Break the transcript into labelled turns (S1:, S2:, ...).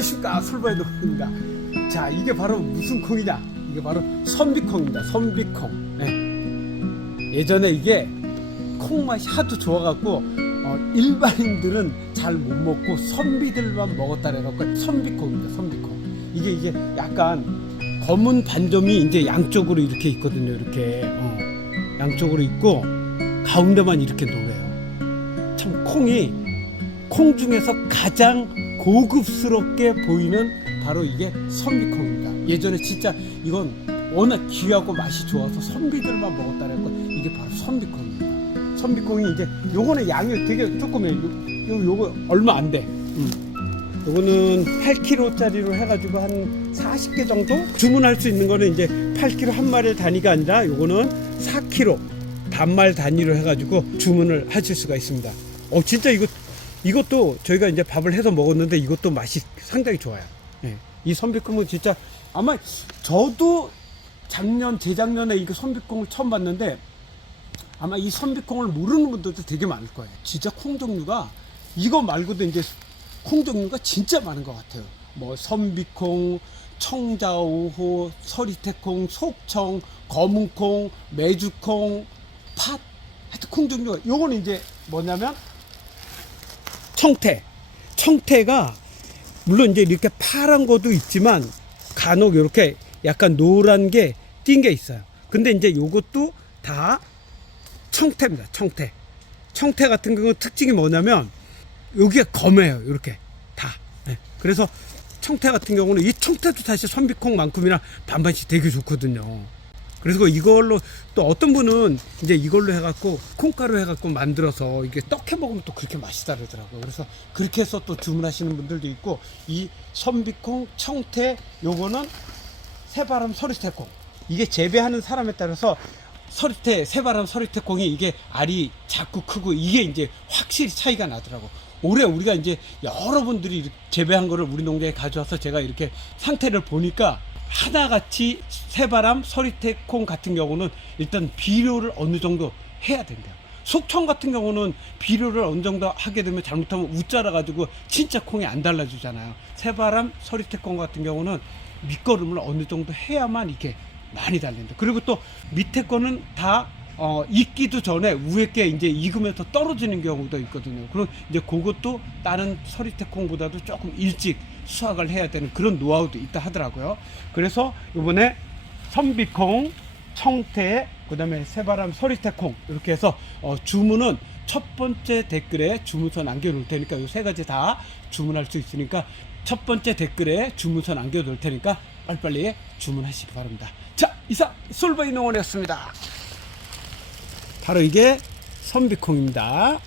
S1: 안녕하십니까? 솔바이도 콩입니다 자 이게 바로 무슨 콩이냐? 이게 바로 선비콩입니다. 선비콩. 네. 예전에 이게 콩 맛이 하도 좋아갖고 어, 일반인들은 잘 못 먹고 선비들만 먹었다 그래갖고 선비콩입니다 선비콩. 이게 이게 약간 검은 반점이 이제 양쪽으로 이렇게 있거든요 이렇게. 어, 양쪽으로 있고 가운데만 이렇게 노래요. 참 콩이 콩 중에서 가장 고급스럽게 보이는 바로 이게 선비콩입니다. 예전에 진짜 이건 워낙 귀하고 맛이 좋아서 선비들만 먹었다 그랬고 이게 바로 선비콩입니다. 선비콩이 이제 요거는 양이 되게 조금해요. 요, 요, 요 거 얼마 안 돼. 음. 요거는 8kg짜리로 해가지고 한 40개 정도 주문할 수 있는 거는 이제 8kg 한 마리 단위가 아니라 요거는 4kg 반말 단위로 해가지고 주문을 하실 수가 있습니다. 어 진짜 이거 이것도 저희가 이제 밥을 해서 먹었는데 이것도 맛이 상당히 좋아요. 예. 이 선비콩은 진짜 아마 저도 작년 재작년에 이거 선비콩을 처음 봤는데 아마 이 선비콩을 모르는 분들도 되게 많을 거예요. 진짜 콩 종류가 이거 말고도 이제 콩 종류가 진짜 많은 것 같아요. 뭐 선비콩, 청자오호, 서리태콩, 속청, 검은콩, 메주콩, 팥, 하여튼 콩 종류가 요거는 이제 뭐냐면 청태. 청태가 물론 이제 이렇게 파란 것도 있지만 간혹 이렇게 약간 노란 게 띈 게 있어요. 근데 이제 요것도 다 청태입니다. 청태. 청태 같은 경우는 특징이 뭐냐면 여기가 검해요. 이렇게 다. 네. 그래서 청태 같은 경우는 이 청태도 사실 선비콩만큼이나 반반씩 되게 좋거든요. 그래서 이걸로 또 어떤 분은 이제 이걸로 해갖고 콩가루 해갖고 만들어서 이게 떡해 먹으면 또 그렇게 맛이 다르더라고요. 그래서 그렇게 해서 또 주문하시는 분들도 있고 이 선비콩, 청태 요거는 새바람 서리태콩 이게 재배하는 사람에 따라서 서리태 새바람 서리태콩이 이게 알이 작고 크고 이게 이제 확실히 차이가 나더라고. 올해 우리가 이제 여러분들이 재배한 거를 우리 농장에 가져와서 제가 이렇게 상태를 보니까 하나같이 새바람 서리태콩 같은 경우는 일단 비료를 어느 정도 해야 된대요. 속청 같은 경우는 비료를 어느 정도 하게 되면 잘못하면 우짜라 가지고 진짜 콩이 안 달라지잖아요. 새바람 서리태콩 같은 경우는 밑거름을 어느 정도 해야만 이게 많이 달린다. 그리고 또 밑에 거는 다 어, 익기도 전에 위에 게 이제 익으면서 떨어지는 경우도 있거든요. 그럼 이제 그것도 다른 서리태콩보다도 조금 일찍 수확을 해야 되는 그런 노하우도 있다 하더라고요. 그래서 이번에 선비콩, 청태, 그 다음에 새바람 서리태콩 이렇게 해서 어, 주문은 첫 번째 댓글에 주문서 남겨놓을 테니까 이 세 가지 다 주문할 수 있으니까 첫 번째 댓글에 주문서 남겨놓을 테니까 빨리빨리 주문하시기 바랍니다. 자, 이상 솔바이 농원이었습니다. 바로 이게 선비콩입니다.